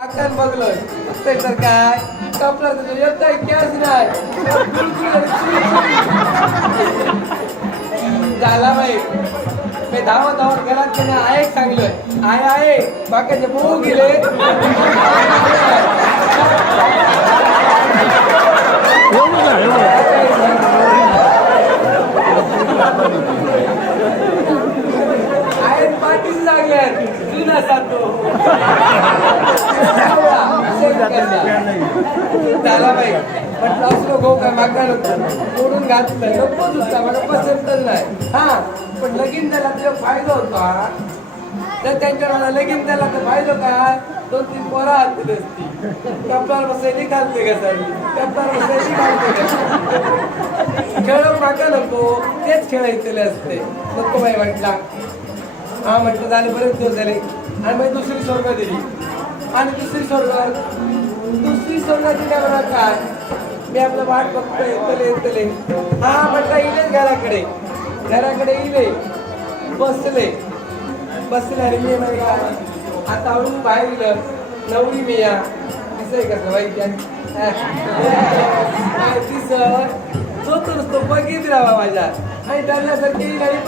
आकान बघलोय तर काय कपला येतंय कॅच नाही झाला बाई मी धावत घरात त्याने आहे सांगलोय आहे बाकीचे बघू गेले आहे पाठीच लागल्यात जुना सातो झाला बाई म्हटलं असलो गो काय मागा सोडून घातलं नकोच होता मला पसंतच नाही हा पण लगीन त्याला तुझा फायदा होता तर त्यांच्या मला लगीन त्याला तर फायदा काय 2-3 पोरं आणतील असती कपडावर बसायची घालते का सर कपडावर बसायची घालते का खेळ मागा नको तेच खेळायचे असते नको बाई म्हटला हा म्हटलं झाले बरेच दिवस झाले आणि मग दुसरी स्वर्ग दिली आणि दुसरी स्वर्ग दिल्यावर काय मी आपलं वाट बघतोय येतले हा म्हटलं इलेच घराकडे इले बसले आणि मी नाही का आता आवडून बाहेर गेलं नवरी मी या दिसय कसं वाईट दिसत जो तो नुसतं बघित राहा माझ्या आणि ठरल्यासारखी गाडी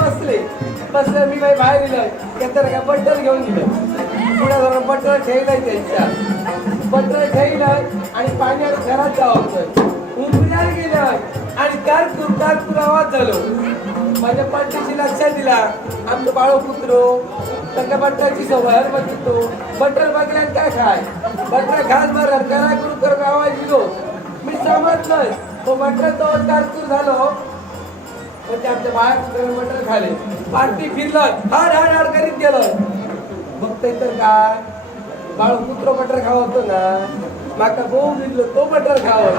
बसलं मी बाई बाहेर गेलं तर का बट्टर घेऊन गेलं पुढे जाऊन बटर ठेवलंय त्यांच्या बटर ठेवलं आणि पाण्यात घरात जावं उंबऱ्याला गेलं आणि कारकूर आवाज झालो माझ्या पट्टीची लक्षात दिला आमचं बाळो पुत्रो त्या बटराची सवय बघतो बटर बघल्यात काय खाय बटर घास बरं कारकूर आवाज दिलो मी समजलोय तो बटर तो कारकूर झालो पण ते आमच्या बाळा बटर खाले पार्टी फिरलं हाड करीत गेलं बघतोय तर काय बाळ पुत्र बटर खावतो ना माका बोव दिलं तो बटर खावं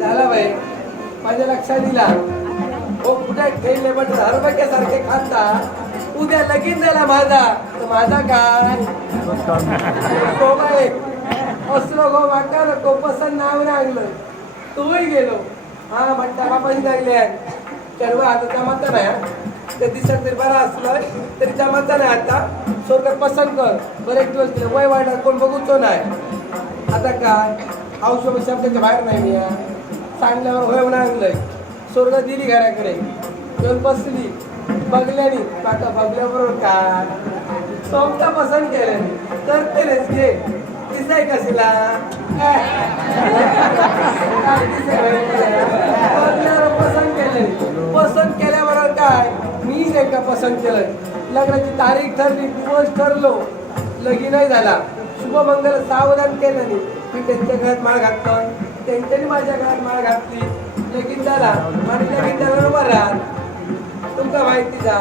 झाला बाई माझ्या लक्षात दिला हो कुठे खेळले बटर हरबक्यासारखे खाता उद्या लगीन झाला माझा तर माझा काय तो बाई असलो गो माका नको पसंत नाव आणलं तोही गेलो हा म्हणता बापाशी लागले तर आता जमाता नाही ते दिसत तरी बरा असलं तरी जमाता नाही आता स्वर्ग पसंत कर बरं एक दिवस दिलं वय वाढणार कोण बघूचो नाही आता काय औषध शब्दाच्या बाहेर नाही मी सांगल्यावर होय म्हणून आणलंय स्वर्ग दिली घराकडे येऊन बसली बघल्यानी आता बघल्याबरोबर काय सोमता पसंत केल्याने तर तेच घे दिसाय कसला पसंत केल्याबरोबर काय मी नाही का पसंत केलं लग्नाची तारीख ठरली दिवस ठरलो लगीनही झाला शुभमंगल सावधान केलं नाही मी त्यांच्या घरात माळ घातलो त्यांच्यानी माझ्या घरात माळ घातली लगीन झाला आणि लगीन झाल्यावर वरात तुमका माहितीचा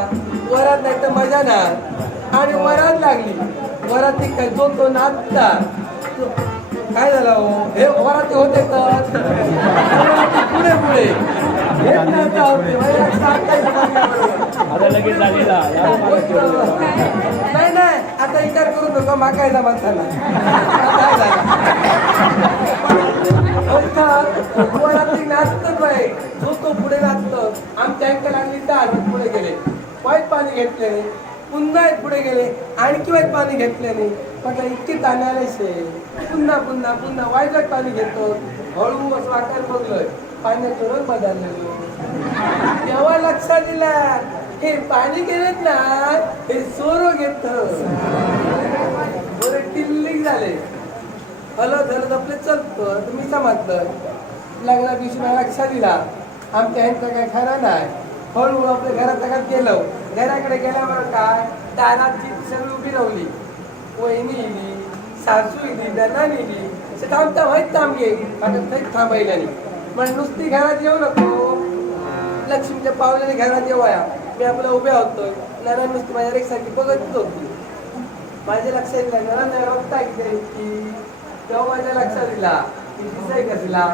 वरात नाही तर मजा ना आणि वरात लागली वराती काय तो नाचता काय झालं हो हे वराती होते तर पुढे नाही आता विचार करू नका मागायचा माणसाला वराती नाचत बाई जो पुढे नाचत आमच्या अंकल लागली तर पुढे गेले वाईट पाणी घेतले नाही पुन्हा पुढे गेले आणखी वाईट पाणी घेतले नाही म्हटलं इतके ताण्याले शे पुन्हा वाईट पाणी घेतो हळू असं वाटायला बघलोय पाण्याचं रंग बदललेलो तेव्हा लक्षात दिला हे पाणी गेलेत ना हे सोरो घेत बरं टिल्लिक झाले हलत आपले चलतो तुम्ही समजलं लग्ना दिवशी मला लक्षात दिला आमच्या ह्यांचं काय खरं नाही हळूहळू आपल्या घरात गेलो घराकडे गेल्यावर काय दाराची सगळी उभी राहिली वहिनी इली सासू इली नानी इली थांबता माहीत थांब घे आता थांबायला नाही पण नुसती घरात येऊ नको लक्ष्मीच्या पावलेल्या घरात येऊया मी आपल्या उभ्या होतोय नाना नुसती माझ्या रेखसारखी बघतच होती माझ्या लक्षात दिला नाना बघता की तेव्हा माझ्या लक्षात दिला की दिसाय कसला